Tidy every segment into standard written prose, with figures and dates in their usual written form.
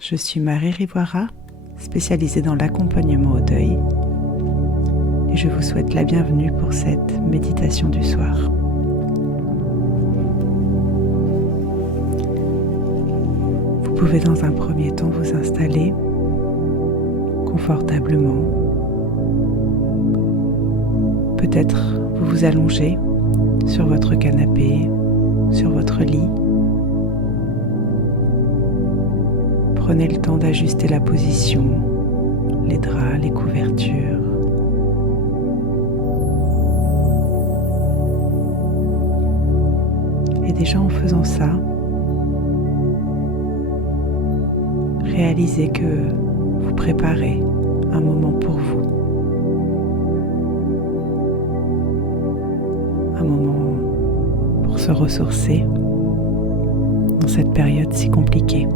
Je suis Marie Rivoira, spécialisée dans l'accompagnement au deuil, et je vous souhaite la bienvenue pour cette méditation du soir. Vous pouvez dans un premier temps vous installer confortablement. Peut-être vous vous allongez sur votre canapé, sur votre lit. Prenez le temps d'ajuster la position, les draps, les couvertures. Et déjà en faisant ça, réalisez que vous préparez un moment pour vous. Un moment pour se ressourcer dans cette période si compliquée.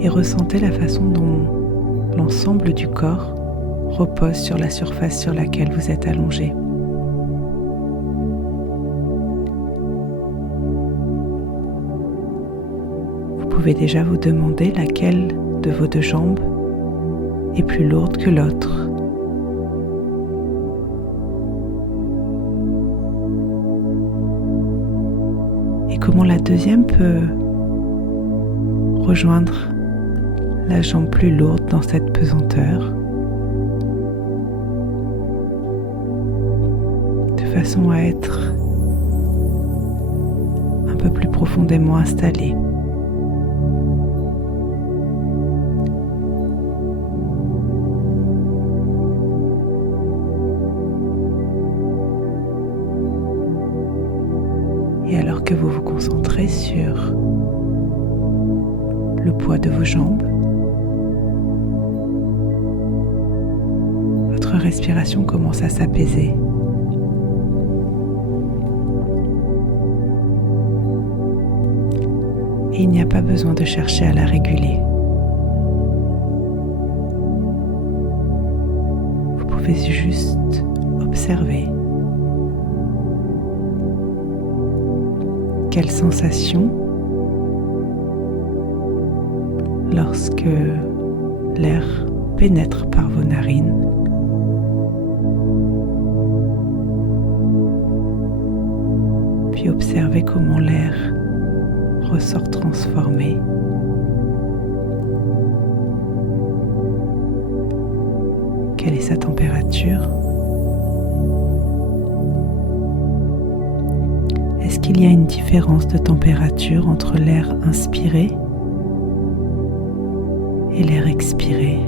Et ressentez la façon dont l'ensemble du corps repose sur la surface sur laquelle vous êtes allongé. Vous pouvez déjà vous demander laquelle de vos deux jambes est plus lourde que l'autre. Et comment la deuxième peut rejoindre la jambe plus lourde dans cette pesanteur, de façon à être un peu plus profondément installé. Et alors que vous vous concentrez sur le poids de vos jambes, votre respiration commence à s'apaiser. Et il n'y a pas besoin de chercher à la réguler. Vous pouvez juste observer quelles sensations lorsque l'air pénètre par vos narines. Puis observez comment l'air ressort transformé. Quelle est sa température? Est-ce qu'il y a une différence de température entre l'air inspiré et l'air expiré?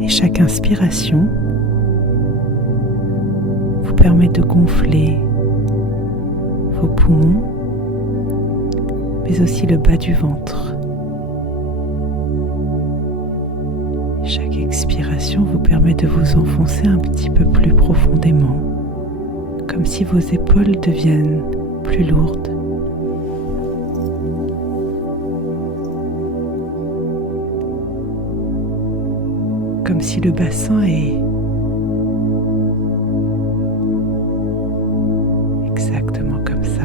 Et chaque inspiration vous permet de gonfler vos poumons, mais aussi le bas du ventre. Chaque expiration vous permet de vous enfoncer un petit peu plus profondément, comme si vos épaules deviennent plus lourdes. Comme si le bassin est exactement comme ça.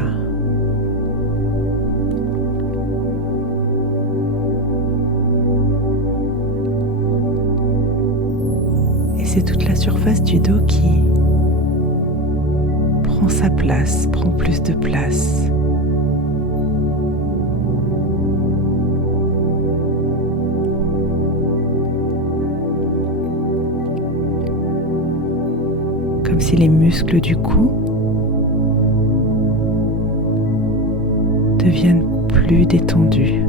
Et c'est toute la surface du dos qui prend sa place, prend plus de place. Comme si les muscles du cou deviennent plus détendus.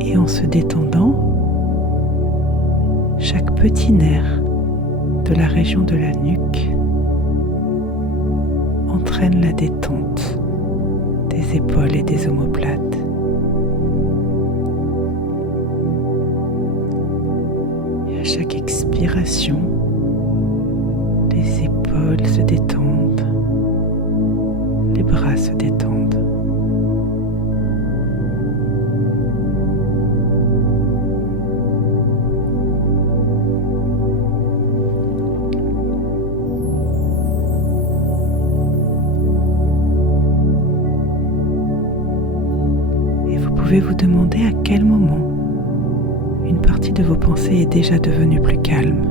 Et en se détendant, chaque petit nerf de la région de la nuque entraîne la détente des épaules et des omoplates. chaque expiration, les épaules se détendent, les bras se détendent. Et vous pouvez vous demander à quel moment une partie de vos pensées est déjà devenue plus calme.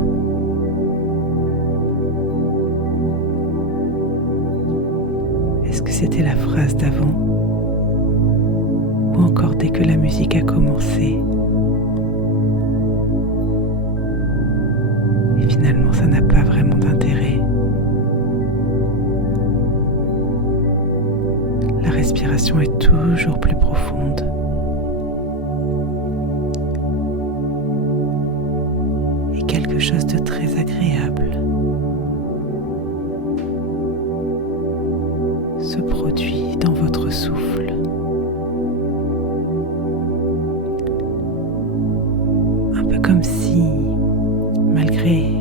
Est-ce que c'était la phrase d'avant? Ou encore dès que la musique a commencé? Et finalement, ça n'a pas vraiment d'intérêt. La respiration est toujours plus profonde. Quelque chose de très agréable se produit dans votre souffle. Un peu comme si, malgré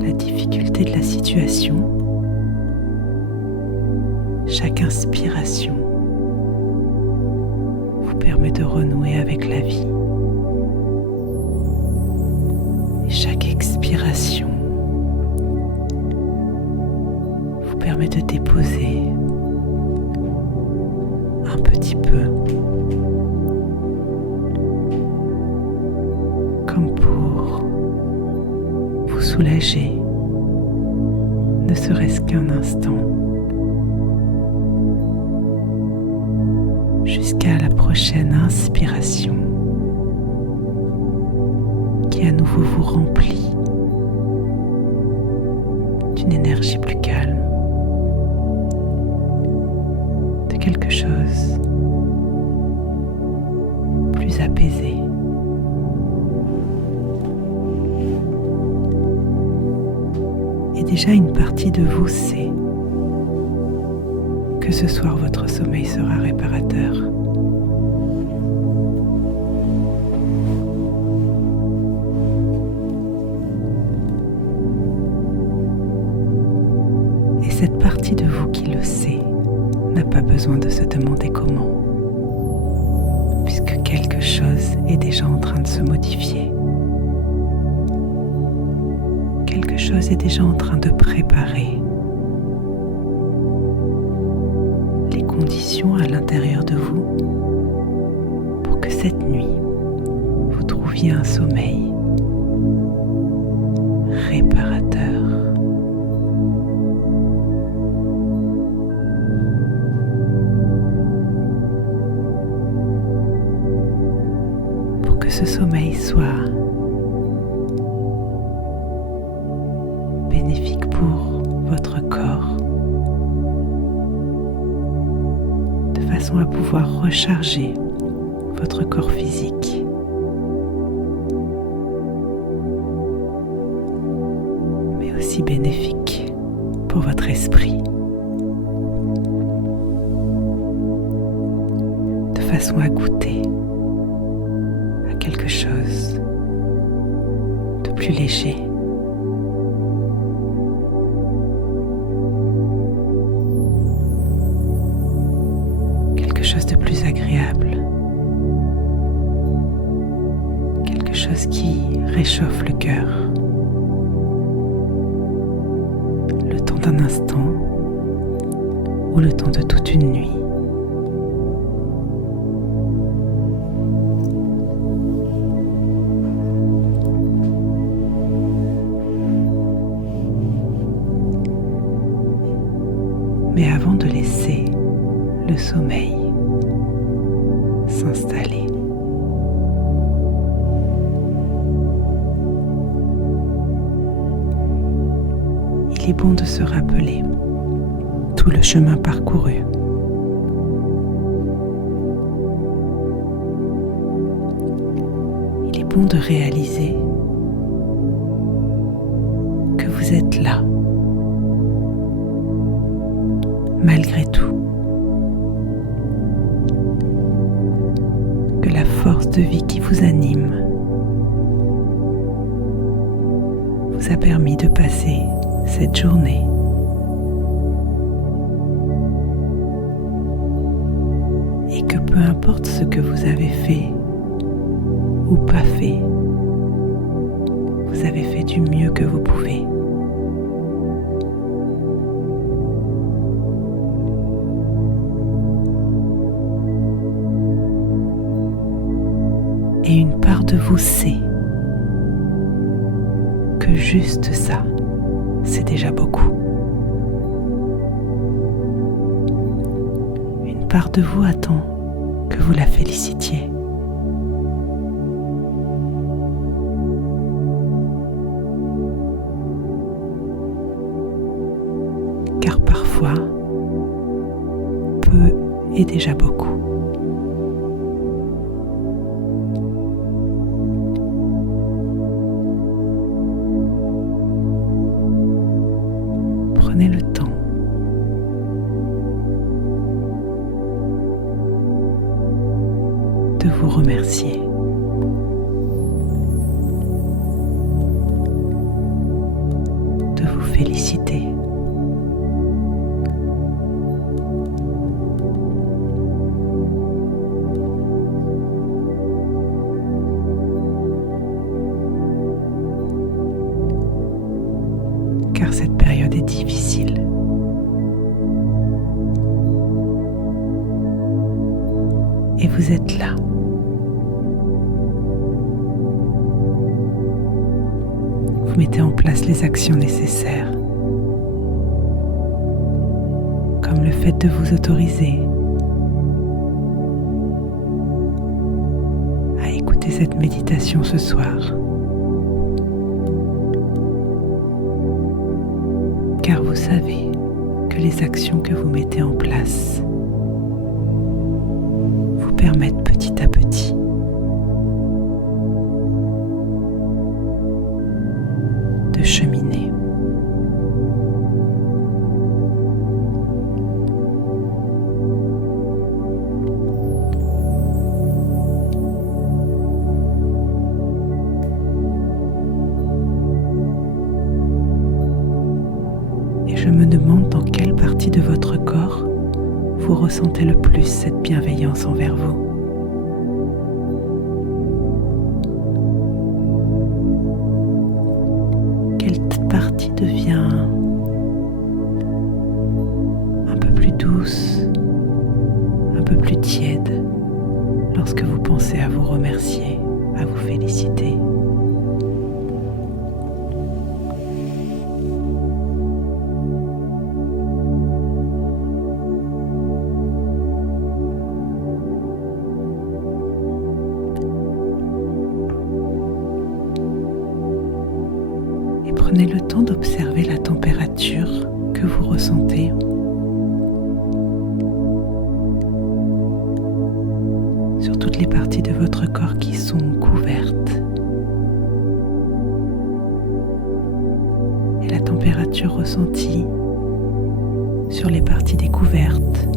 la difficulté de la situation, chaque inspiration vous permet de renouer avec la vie. Chaque expiration vous permet de déposer un petit peu, comme pour vous soulager, ne serait-ce qu'un instant, jusqu'à la prochaine inspiration qui à nouveau vous remplit d'une énergie plus calme, de quelque chose plus apaisé. Et déjà une partie de vous sait que ce soir votre sommeil sera réparateur. Cette partie de vous qui le sait n'a pas besoin de se demander comment, puisque quelque chose est déjà en train de se modifier. Quelque chose est déjà en train de préparer les conditions à l'intérieur de vous pour que cette nuit, vous trouviez un sommeil réparateur. Que ce sommeil soit bénéfique pour votre corps, de façon à pouvoir recharger votre corps physique, mais aussi bénéfique pour votre esprit, de façon à goûter quelque chose de plus léger, quelque chose de plus agréable, quelque chose qui réchauffe le cœur, le temps d'un instant ou le temps de toute une nuit. Mais avant de laisser le sommeil s'installer, il est bon de se rappeler tout le chemin parcouru. Il est bon de réaliser que vous êtes là, malgré tout, que la force de vie qui vous anime vous a permis de passer cette journée. Et que peu importe ce que vous avez fait ou pas fait, vous avez fait du mieux que vous pouvez. Et une part de vous sait que juste ça, c'est déjà beaucoup. Une part de vous attend que vous la félicitiez. Car parfois, peu est déjà beaucoup. Prenez le temps de vous remercier. De vous féliciter. Car cette période est difficile. Et vous êtes là. Vous mettez en place les actions nécessaires, comme le fait de vous autoriser à écouter cette méditation ce soir. Car vous savez que les actions que vous mettez en place vous permettent petit à petit de cheminer. Je me demande dans quelle partie de votre corps vous ressentez le plus cette bienveillance envers vous. Quelle partie devient un peu plus douce, un peu plus tiède lorsque vous pensez à vous remercier, à vous féliciter? Prenez le temps d'observer la température que vous ressentez. Sur toutes les parties de votre corps qui sont couvertes. Et la température ressentie sur les parties découvertes,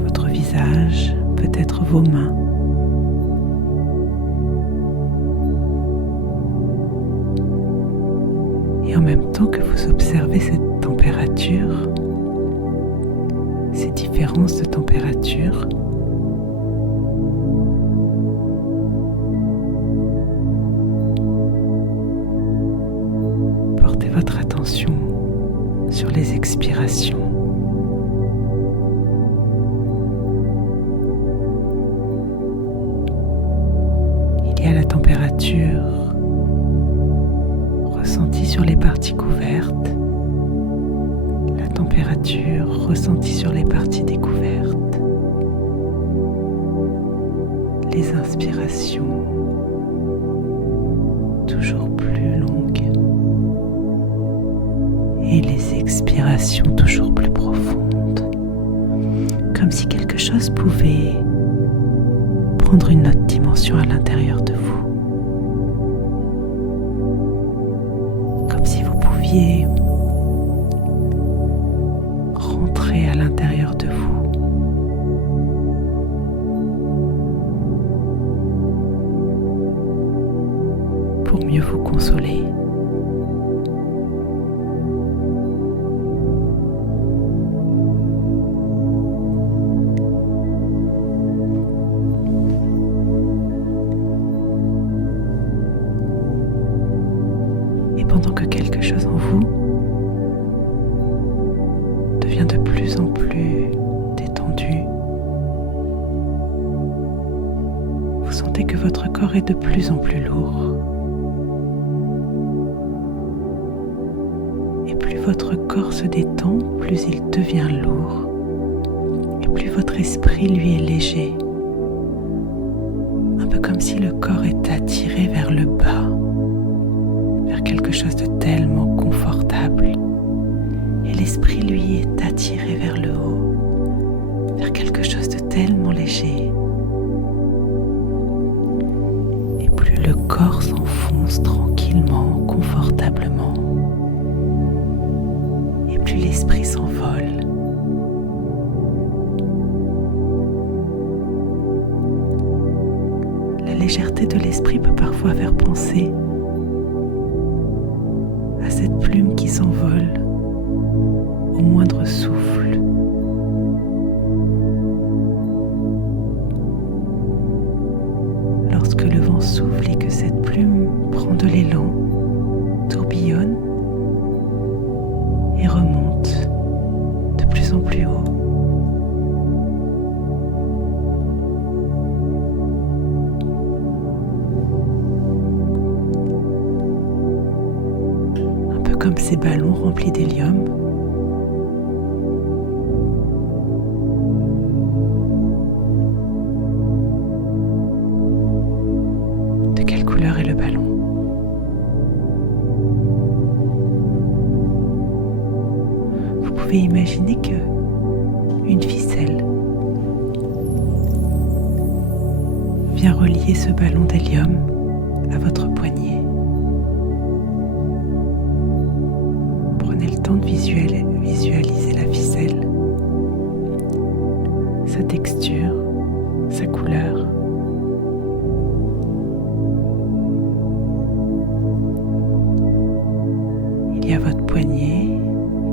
votre visage, peut-être vos mains. Et en même temps que vous observez cette température, ces différences de température, portez votre attention sur les expirations. Il y a la température ressentie sur les parties couvertes, la température ressentie sur les parties découvertes, les inspirations toujours plus longues et les expirations toujours plus profondes, comme si quelque chose pouvait prendre une autre dimension à l'intérieur de vous. Comme si vous pouviez rentrer à l'intérieur de vous. Pour mieux vous consoler pendant que quelque chose en vous devient de plus en plus détendu, vous sentez que votre corps est de plus en plus lourd. Et plus votre corps se détend, plus il devient lourd. Et plus votre esprit, lui, est léger. Un peu comme si le corps est attiré vers le bas, vers quelque chose de tellement confortable. Et l'esprit, lui, est attiré vers le haut, vers quelque chose de tellement léger. Et plus le corps s'enfonce tranquillement, confortablement, et plus l'esprit s'envole. La légèreté de l'esprit peut parfois faire penser à cette plume qui s'envole au moindre souffle. Lorsque le vent souffle et que cette plume prend de l'élan, tourbillonne et remonte de plus en plus haut. Un peu comme ces ballons remplis d'hélium. De quelle couleur est le ballon ? Vous pouvez imaginer que une ficelle vient relier ce ballon d'hélium à votre poignet. Prenez le temps de visualiser la ficelle, sa texture, sa couleur. Il y a votre poignet,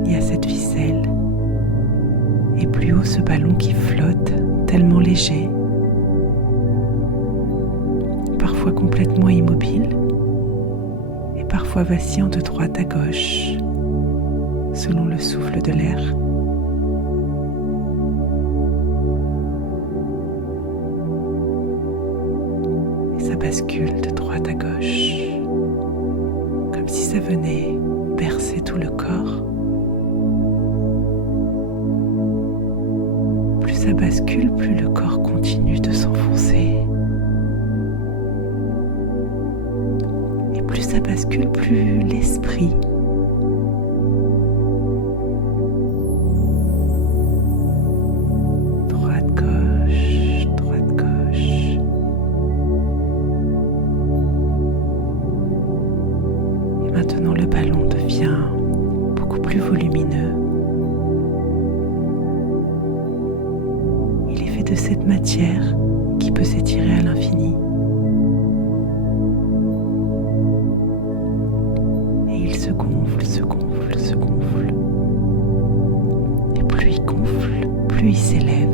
il y a cette ficelle, et plus haut ce ballon qui flotte, tellement léger, parfois complètement immobile, et parfois vacillant de droite à gauche, selon le souffle de l'air. Et ça bascule de droite à gauche, comme si ça venait bercer tout le corps. Plus ça bascule, plus le corps continue de s'enfoncer. Et plus ça bascule, plus l'esprit droite-gauche, droite-gauche. Et maintenant le ballon devient beaucoup plus volumineux. Il est fait de cette matière qui peut s'étirer à l'infini. Et il se gonfle, se gonfle, se gonfle. Et plus il gonfle, plus il s'élève.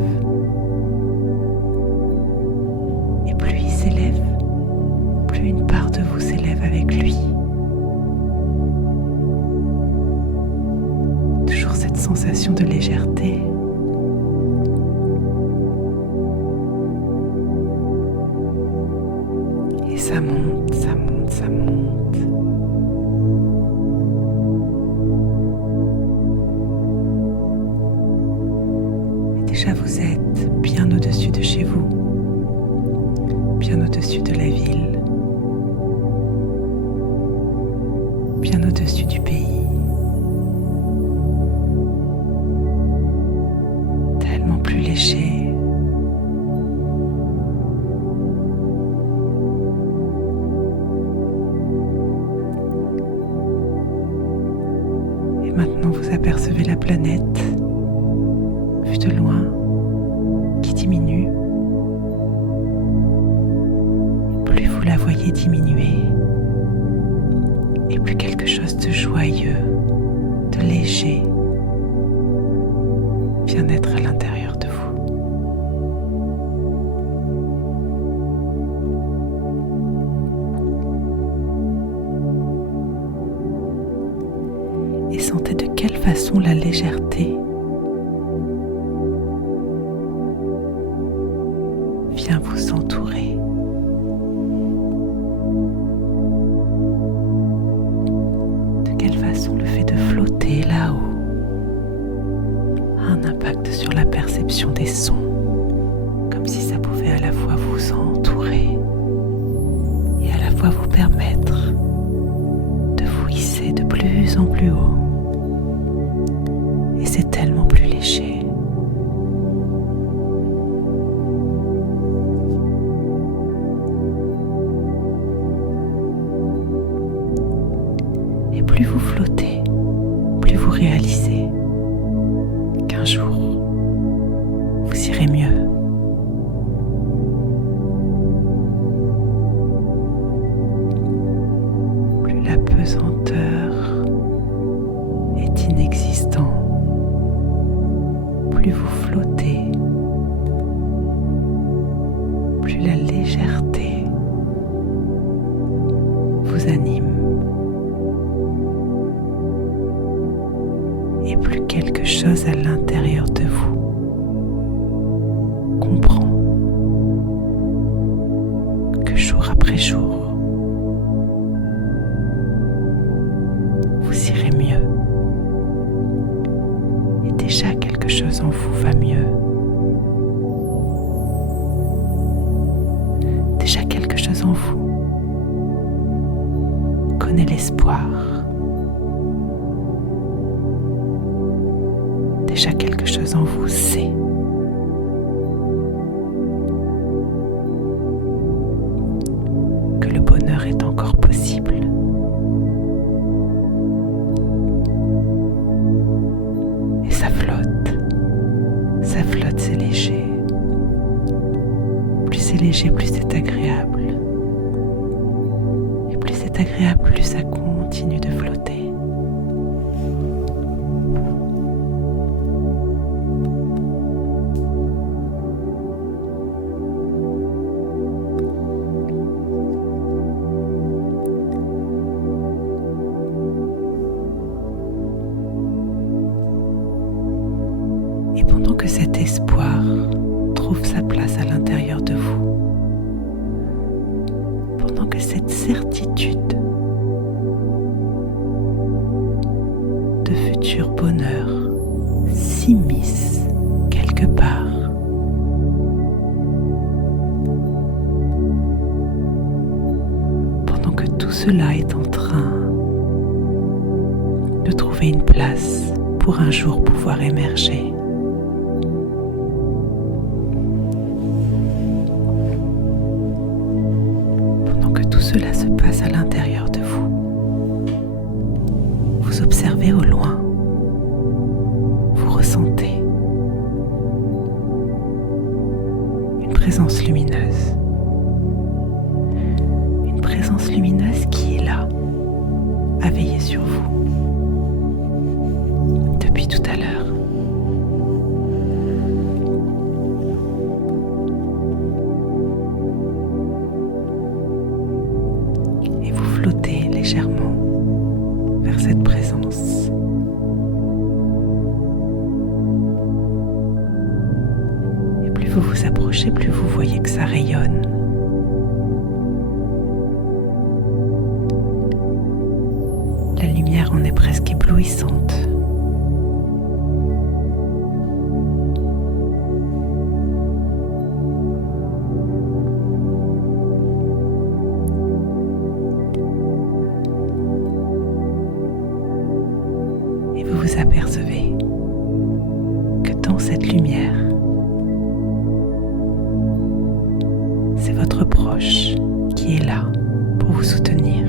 Et plus il s'élève, plus une part de vous s'élève avec lui. Toujours cette sensation de légèreté. Et ça monte, ça monte, ça monte. Et déjà vous êtes bien au-dessus de chez vous, bien au-dessus de la ville, bien au-dessus du pays. Tellement plus léger. Et maintenant vous apercevez la planète, vue de loin, qui diminue. Plus vous la voyez diminuer, et plus quelque chose de joyeux, de léger, vient naître à l'intérieur de vous. et sentez de quelle façon la légèreté vient vous entourer. De quelle façon le fait de flotter là-haut a un impact sur la perception des sons, comme si ça pouvait à la fois vous entourer et à la fois vous permettre de vous hisser de plus en plus haut. Et c'est tellement plus léger. Et plus vous flottez, plus vous réalisez qu'un jour, vous irez mieux. Plus la pesanteur est inexistante. Plus vous flottez, plus la légèreté vous anime et plus quelque chose à l'intérieur de vous comprend que jour après jour, vous irez mieux. Et déjà quelque chose en vous va mieux. Déjà quelque chose en vous connaît l'espoir. Déjà quelque chose en vous sait que le bonheur est encore possible. Et ça flotte, c'est léger. Plus c'est léger, plus c'est agréable. Et plus c'est agréable, plus ça continue de flotter. Et pendant que cet espoir trouve sa place à l'intérieur de vous, pendant que cette certitude de futur bonheur s'immisce quelque part, pendant que tout cela est en train de trouver une place pour un jour pouvoir émerger, cela se passe à l'intérieur de vous. Vous observez au loin, vous ressentez une présence lumineuse. Une présence lumineuse qui est là, à veiller sur vous, depuis tout à l'heure. Flottez légèrement vers cette présence. Et plus vous vous approchez, plus vous voyez que ça rayonne. La lumière en est presque éblouissante. Vous apercevez que dans cette lumière, c'est votre proche qui est là pour vous soutenir.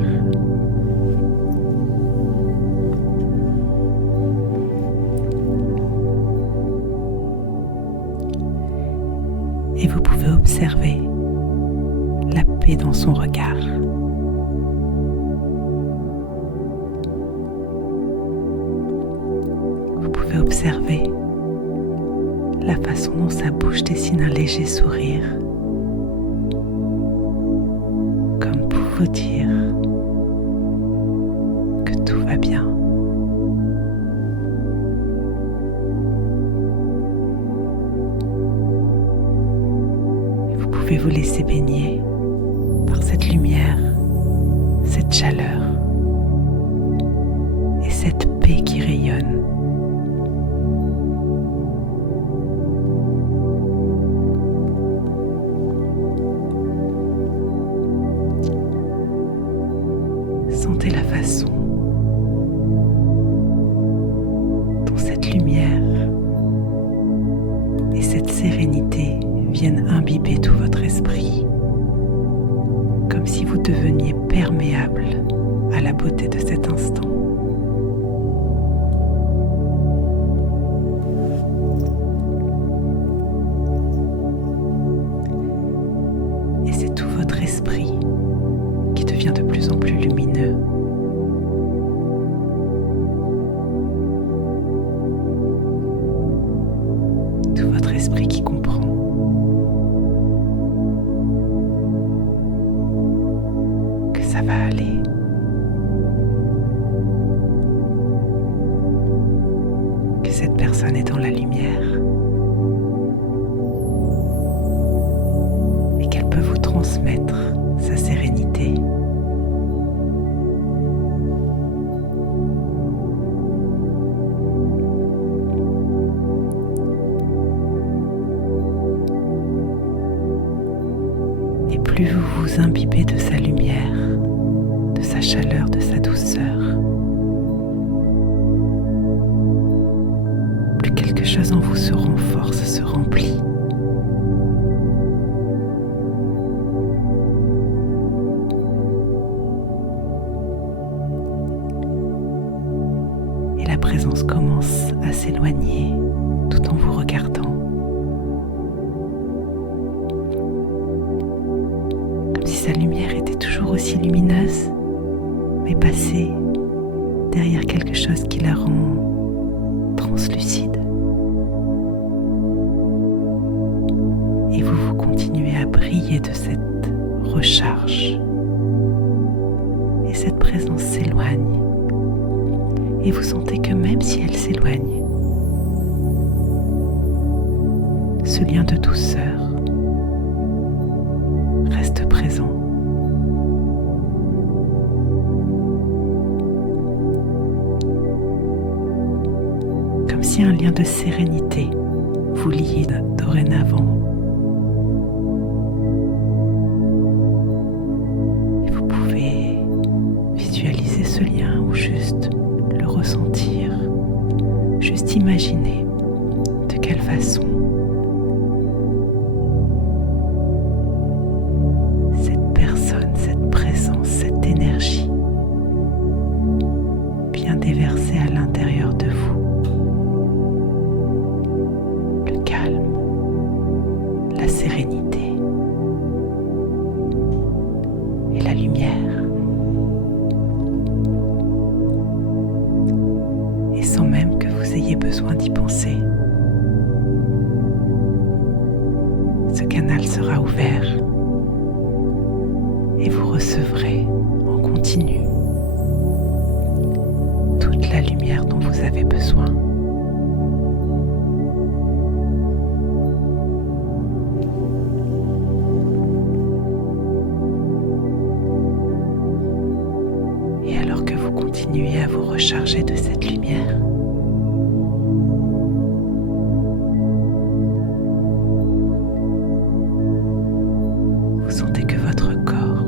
Et vous pouvez observer la paix dans son regard. Observez la façon dont sa bouche dessine un léger sourire, comme pour vous dire que tout va bien. pouvez vous laisser baigner par cette lumière, cette chaleur et cette paix qui rayonne. Sentez la façon dont cette lumière et cette sérénité viennent imbiber tout votre esprit, comme si vous deveniez perméable à la beauté de cet instant. Et c'est tout votre esprit qui devient de plus en plus lumineux. Tout votre esprit qui comprend que ça va aller. Que cette personne est dans la lumière et qu'elle peut vous transmettre sa sérénité. Et plus vous vous imbibez de sa lumière, de sa chaleur, de sa douceur, plus quelque chose en vous se renforce, se remplit. Et la présence commence à s'éloigner tout en vous regardant. Comme si sa lumière était toujours aussi lumineuse, mais passée derrière quelque chose qui la rend translucide. Et vous continuez à briller de cette recharge. Et cette présence s'éloigne. Et vous sentez que même si elle s'éloigne, ce lien de douceur reste présent. Comme si un lien de sérénité vous liait dorénavant. Et vous pouvez visualiser ce lien ou juste le ressentir, juste imaginer de quelle façon cette personne, cette présence, cette énergie vient déverser à l'intérieur de vous le calme, la sérénité et la lumière. Sans même que vous ayez besoin d'y penser. Ce canal sera ouvert et vous recevrez en continu toute la lumière dont vous avez besoin. Et alors que vous continuez à vous recharger de cette lumière, vous sentez que votre corps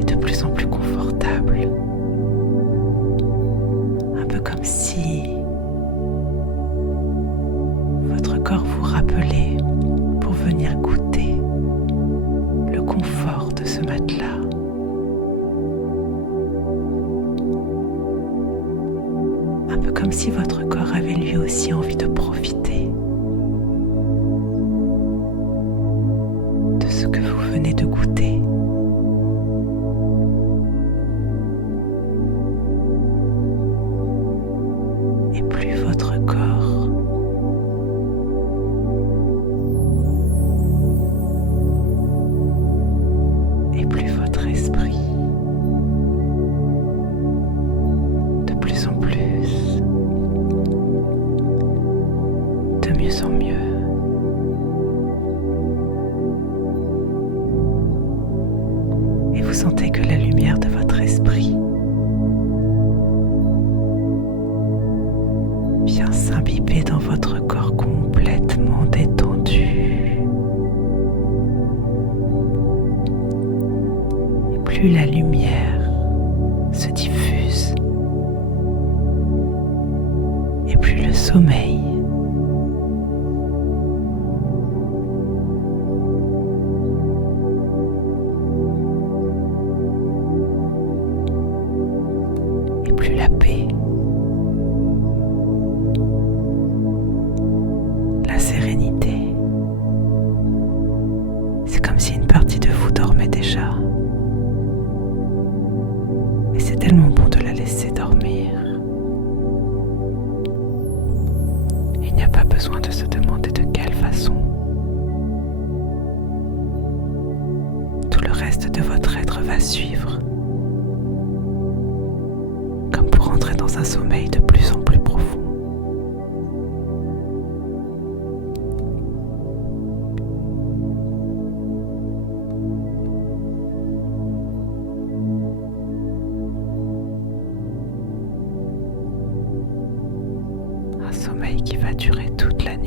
est de plus en plus confortable, un peu comme si votre corps vous rappelait pour venir goûter le confort de ce matelas. Un peu comme si votre corps avait lui aussi envie de profiter de ce que vous venez de goûter. Et plus votre corps et plus votre esprit, de plus en plus, de sommeil. Et plus la paix, la sérénité. C'est comme si une partie de vous dormait déjà. Et c'est tellement bon de la laisser dormir. Il n'y a pas besoin de se demander de quelle façon. Tout le reste de votre être va suivre, comme pour entrer dans un sommeil de plus en plus profond. Un sommeil qui va durer toute la nuit.